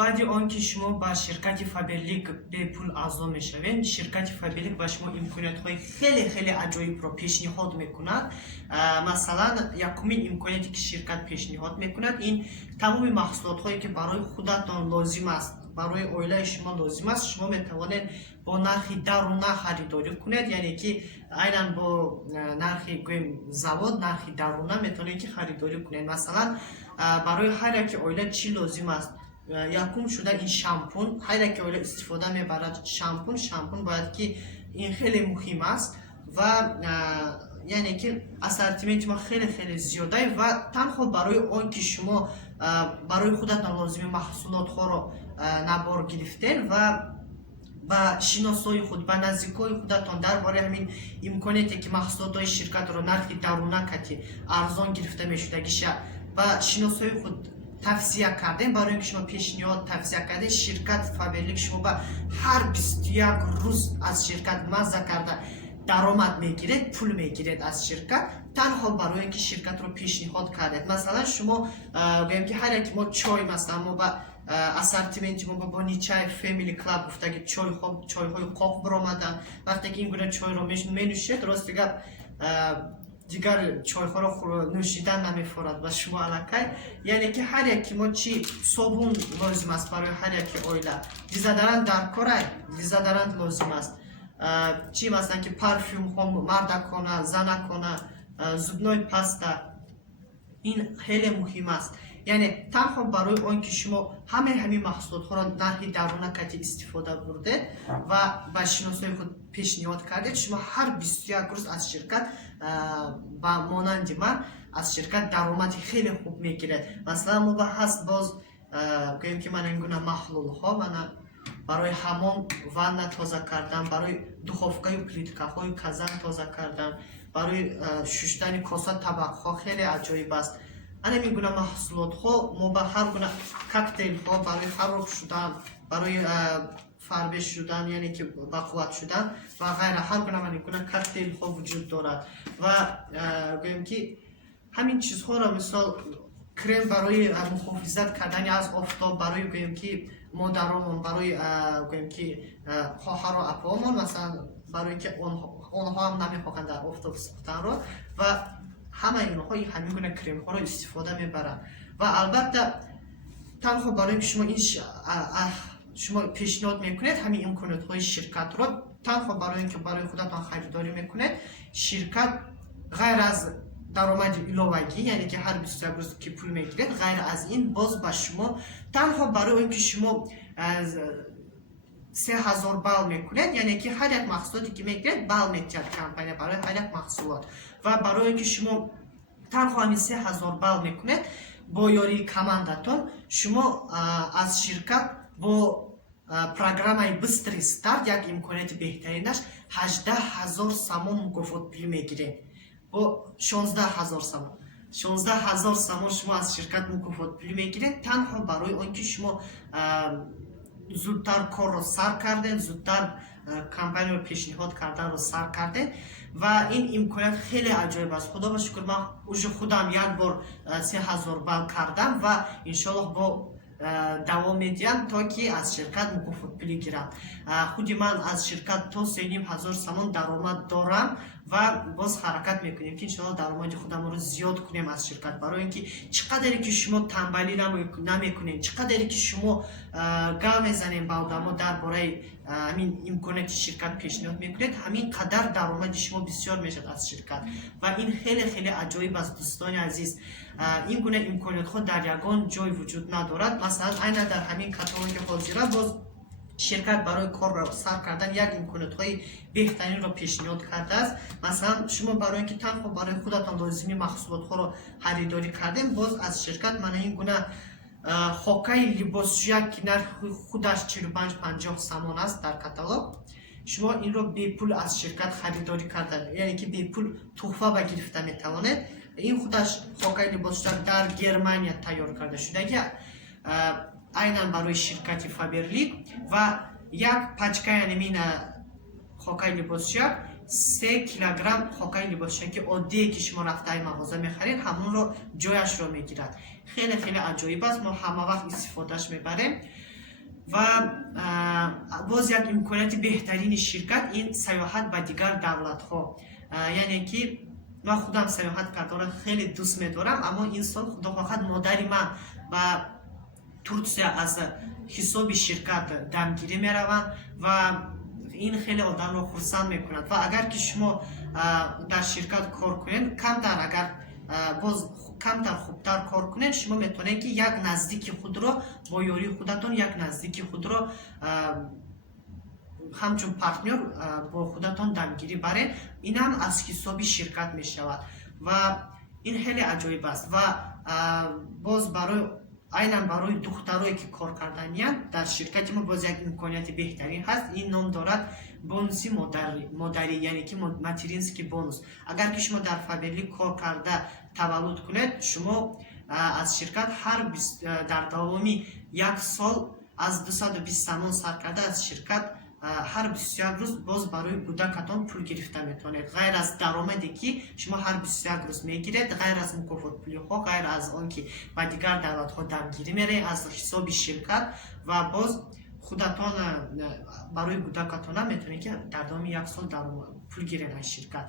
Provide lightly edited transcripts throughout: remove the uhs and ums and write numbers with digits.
بعد آن که شما با شرکت فابرلیک به پول اعضا میشوین، شرکت فابرلیک با شما امکانات‌های خیلی عجایب رو پیشنهاد میکند. مثلا یکمین امکاناتی که شرکت پیشنهاد میکند این تمام محصولات‌هایی که برای خودتان لازم است، برای عائله شما لازم است، شما میتوانید با نرخ درونه خریداری کنید. یعنی که عیناً با نرخ زواد، نرخ درونه میتونید که خریداری کنید. مثلا برای هر یک عائله چی لازم است؟ یکم شده این شامپون، هر یک عائله استفاده میبرد شامپون باید که این خیلی مهم است و یعنی که اسورتیمنت ما خیلی زیاده و تنها برای آن که شما برای خودتان لازم محصولات ها رو نبار گرفتین و با شناسای خود، با نزدیکای خودتان درباره همین امکاناتی که محصولات های شرکت رو نرخ درونه کتی ارزان گرفته میشدگیش با شناسای خود توصیه کردیم. برای اینکه شما پیشنهاد توصیه کردین، شرکت فابرلیک شما با هر 21 روز از شرکت مزه کرده درآمد میگیرید، پول میگیرید از شرکت، تنها برای اینکه شرکت رو پیشنهاد کردید. مثلا شما بگیم که هر یک ما چای، مثلا ما با اسورتیمنت ما با چای فامیلی کلاب گفته که چای های خوب برآمدن. وقتی که این گونه چای رو مینوشید، راست دیگر چای ها رو نوشیدن نمیفورد و شما الکی. یعنی که هر یکی ما چی صابون لازم است برای هر یک عائله، دیزادرانت در کاره، دیزادرانت لازم است، چی مثلا که پرفیوم ها مردکانه زنکانه، زبنای پاستا، این خیلی مهم است. یعنی تنها برای آن که شما همین محصولات ها را نرخ درونه کتی استفاده برده و با شناسای خود پیشنهاد کردید، شما هر 21 روز از شرکت با مانند من از شرکت درآمد خیلی خوب میگیرید. مثلا ما هست باز گوییم که من این گونه محلول ها، من برای حمام واننا تازه کردن، برای دخوفکای و پلیتکا های کازان تازه کردن، برای شستن کاسه طبق ها خیلی عجایب است. این گونه محصولات ها ما با هر گونه کوکتیل ها برای خراب شدن، برای فربه شدن، یعنی که بقوت شدن و غیره، هر گونه من این گونه کوکتیل ها وجود دارد و گویم که همین چیزها را مثال کرم برای محافظت کردن از آفتاب، برای گویم که مادرامون، برای گویم که خواهر و اپامون، مثلا برای اینکه اونها هم نمیخواهند در آفتاب سوختن رو و همه اینها همین گونه کرم ها رو استفاده میبرن. و البته تنها برای اینکه شما این شما پیشنهاد میکنید همین امکانات های شرکت رو، تنها برای اینکه برای خودتان خریداری میکنید، شرکت غیر از درآمد علاوه‌ای، یعنی که هر 21 روز که پول میگیرید، غیر از این باز با شما تنها برای اینکه شما 3000 بال میکنید، یعنی که هر یک محصولاتی که میگیرید بال میگیرد کمپانی برای هر یک محصولات و برای اینکه شما تنها همین 3000 بال میکنید با یاری کماندتون، شما از شرکت با پروگرام بستر استارت یک امکانات بهترینش 18000 سامون مکافات پول میگیرید با 16000 سامون. 16000 سامون شما از شرکت مکافات پول میگیرید، تنها برای آنکه شما زودتر کار رو سر کردین، زودتر کمپانی رو پیشنهاد کردن رو سر کردین و این امکانات خیلی عجایب است. خدا با شکر من خودم یک بار 3000 بال کردم و انشالله با دوام میدیم تا که از شرکت مکافات پول گیرم. خودی من از شرکت تا 3500 سامون درآمد دارم و باز حرکت میکنیم که انشالله درآمد خودم رو زیاد کنیم از شرکت، برای اینکه چقدری که شما تنبلی نمیکنین، چقدری که شما گام میزنین با آدما درباره همین امکانات شرکت پیشنهاد میکنید، همین قدر درآمد شما بسیار میشد از شرکت و این خیلی عجایب است. دوستان عزیز، این گونه امکانات ها در یگان جای وجود ندارد. مثلا عین در همین کاتالوگ حاضره باز شرکت برای کار را سر کردن یک امکانات های بهترین را پیشنهاد کرده است. مثلا شما برای اینکه تنها برای خودتان لازمی محصولات ها را خریداری کردین، باز از شرکت من این گونه خاکای لباسشویی که نرخ خودش 45-50 سامون است در کاتالوگ، شما این را به پول از شرکت خریداری کردن، یعنی که به پول تحفه بگرفته میتوانید. این خودش خاکای لباسشویی در گرمانیا تیار کرده شده عیناً برای شرکت فابرلیک و یک پچکه یعنی خاکای لباسشویی 3 کیلوگرم خاکای لباسشویی که عادیه که شما رفته مغازه میخرید همون رو جایش رو میگیرد. خیلی عجایب است، ما همه وقت استفادهش میبریم ва боз як имконияти беҳтарини ширкат ин саёҳат ба дигар давлатҳо, яъне ки ман худам саёҳат кардора хеле дӯст медорам, аммо ин сол худохоҳад модари ман ба Турсия аз ҳисоби ширкат дамгирӣ мераванд ва ин хеле одамро хурсанд мекунад. Ва агар ки шумо дар ширкат кор кунед, камтар агар боз камтар хубтар кор кунед, шумо метавонед ки як наздики худро бо ёрии худатон як наздики худро ҳамчун партнёр бо худатон дамгирӣ баред. Инам аз ҳисоби ширкат мешавад ва ин хеле аҷоиб аст. Ва боз барои айнан барои духтарое ки кор карданиянд дар ширкати мо боз як имконияти беҳтарин ҳаст. Ин ном дорад бонуси модарӣ, яъне ки материнский бонус. Агар ки шумо дар Faberlic кор карда таваллуд кунед, шумо аз ширкат дар давоми як сол аз 220 самон сар карда аз ширкат ҳар 21 рӯз боз барои кӯдакатон пул гирифта метавонед. Ғайр аз даромаде ки шумо ҳар 21 рӯз мегиред, ғайр аз мукофотпулиҳо, ғайр аз он ки ба дигар давлатҳо дамгирӣ меравед аз ҳисоби ширкат ва боз худатон барои кӯдакатона метавонед ки дар давоми як сол пул гиред аз ширкат.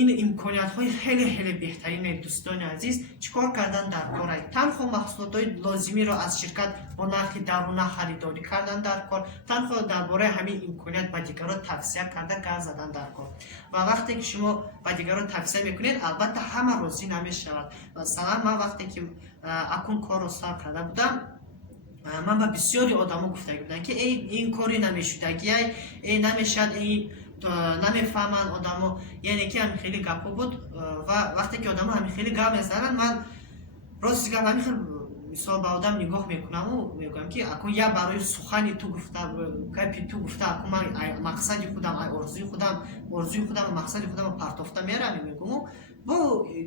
ин имкониятҳои хеле беҳтарине. Дӯстони азиз, чӣ кор кардан дар кор? Танҳо маҳсулотҳои лозимиро аз ширкат бо нархи дарона харидорӣ кардан дар кор, танҳо дар бораи ҳамин имконият ба дигарон тавсия карда гап задан дар кор. Ва вақте ки шумо ба дигарон тавсия мекунед, албатта ҳама розӣ намешавад. Масалан, ман вақте ки акун корро сар карда будам, ман ба бисёри одамо гуфтаги будам ки ин кори намешудагӣ, намешад, намефаҳманд одамо, яъне ки ҳамин хеле гапҳо буд. Ва вақте ки одамо ҳамин хеле гап мезананд, ман рости гап ҳамин хел мисол ба одам нигоҳ мекунаму мегӯям ки акун я барои сухани ту гуфта, гапи ту гуфта, акун ман мақсади худам, орзуи худам, мақсади худамро партофта меравам мегӯму, бо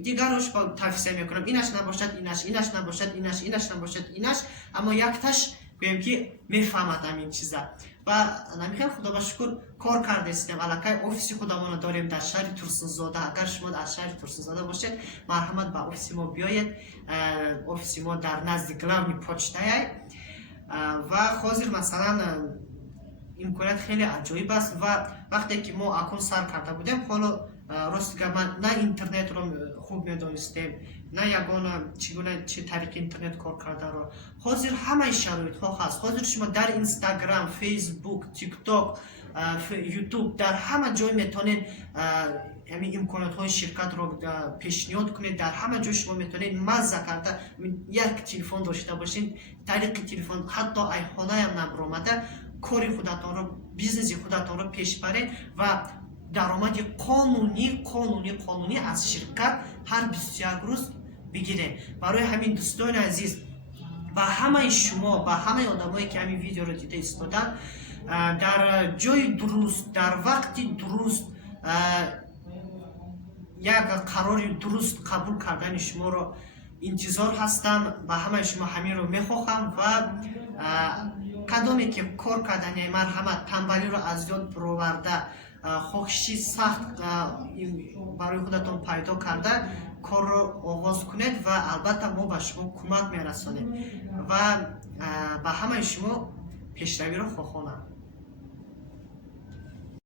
дигараш ба тавсия мекунам, инаш набошад, инаш набошад, инаш набошад, инаш, аммо якташ гӯям ки мефаҳмад ҳамин чиза. ва намихел худо ба шукр кор кардастем. Аллакай офиси худамона дорем дар шаҳри Турсунзода. Агар шумо дар шаҳри Турсунзода бошед, марҳамат ба офиси мо биёед. Офиси мо дар назди главни почтае. Ва ҳозир масалан имконият хеле аҷоиб аст. Ва вақте ки мо акун сар карда будем, ҳоло рости гап ман на интернетро хуб медонистем, на ягона чӣ тариқи интернет кор кардаро. Ҳозир ҳамаи шароитҳо ҳаст. Ҳозир шумо дар Instagram, Facebook, TikTok, YouTube дар ҳама ҷой метавонед ҳамин имкониятҳои ширкатро пешниҳод кунед. Дар ҳама ҷой шумо метавонед мазза карда як телефон дошта бошед, тариқи телефон ҳатто айхонаам набромада кори худатонро, бизнеси худатонро пеш баред ва даромади қонунӣ аз ширкат ҳар 21 рӯз бигиред. Барои ҳамин дӯстони азиз, ба ҳамаи шумо, ба ҳамаи одамое ки ҳамин видеоро дида истоданд, дар ҷои дуруст, дар вақти дуруст як қарори дуруст қабул кардани шуморо интизор ҳастам. Ба ҳамаи шумо ҳаминро мехоҳам ва кадоме ки кор кардани марҳамат, танбалиро аз ёд бироварда, хоҳиши сахт барои худатон пайдо карда корро оғоз кунед ва албатта мо ба шумо кӯмак мерасонем ва ба ҳамаи шумо пешравиро хоҳонам.